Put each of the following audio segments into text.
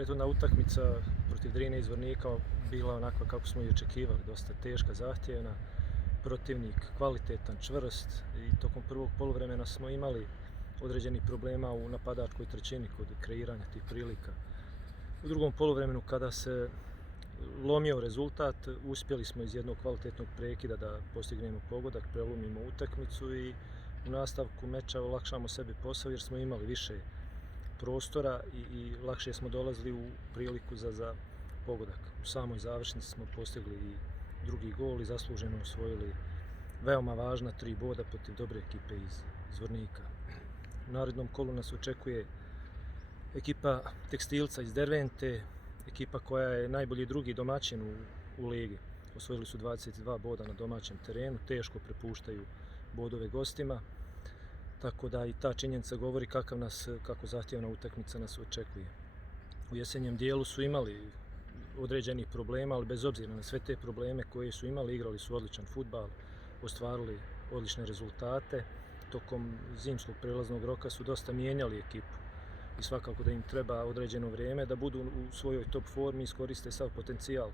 Prethodna utakmica protiv Drine iz Zvornika bila onakva kako smo i očekivali, dosta teška, zahtjevna, protivnik kvalitetan, čvrst i tokom prvog poluvremena smo imali određenih problema u napadačkoj trećini kod kreiranja tih prilika. U drugom poluvremenu kada se lomio rezultat, uspjeli smo iz jednog kvalitetnog prekida da postignemo pogodak, prelomimo utakmicu i u nastavku meča olakšamo sebi posao jer smo imali više prostora i lakše smo dolazili u priliku za pogodak. U samoj završnici smo postigli i drugi gol i zasluženo osvojili veoma važna 3 boda protiv dobre ekipe iz Zvornika. U narednom kolu nas očekuje ekipa Tekstilca iz Dervente, ekipa koja je najbolji drugi domaćin u ligi. Osvojili su 22 boda na domaćem terenu, teško prepuštaju bodove gostima, tako da i ta činjenica govori kako zahtjevna utakmica nas očekuje. U jesenjem dijelu su imali određenih problema, ali bez obzira na sve te probleme koje su imali, igrali su odličan fudbal, ostvarili odlične rezultate. Tokom zimskog prelaznog roka su dosta mijenjali ekipu i svakako da im treba određeno vrijeme da budu u svojoj top formi i iskoriste sav potencijal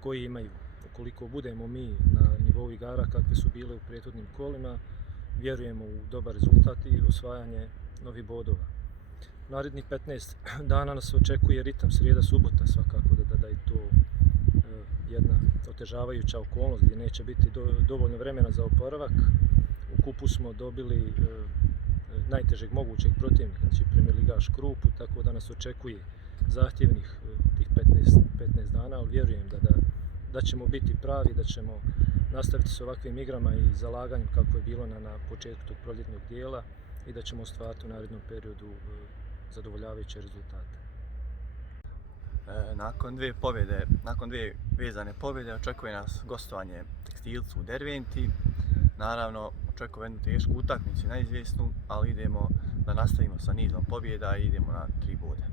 koji imaju. Ukoliko budemo mi na nivou igara kakve su bile u prethodnim kolima, vjerujemo u dobar rezultat i osvajanje novih bodova. Narednih 15 dana nas očekuje ritam srijeda, subota, svakako da je to jedna otežavajuća okolnost gdje neće biti dovoljno vremena za oporavak. U kupu smo dobili najtežeg mogućeg protivnika, znači premijerligaš Krupu, tako da nas očekuje zahtjevnih tih 15 dana, ali vjerujem da ćemo biti pravi, da ćemo nastaviti s ovakvim igrama i zalaganjem kako je bilo na početku tog proljetnog dijela i da ćemo ostvariti u narednom periodu zadovoljavajuće rezultate. Nakon dvije vezane pobjede očekuje nas gostovanje Tekstilcu u Derventi. Naravno, očekuje jednu tešku utakmicu, neizvjesnu, ali idemo da nastavimo sa nizom pobjeda i idemo na 3 boda.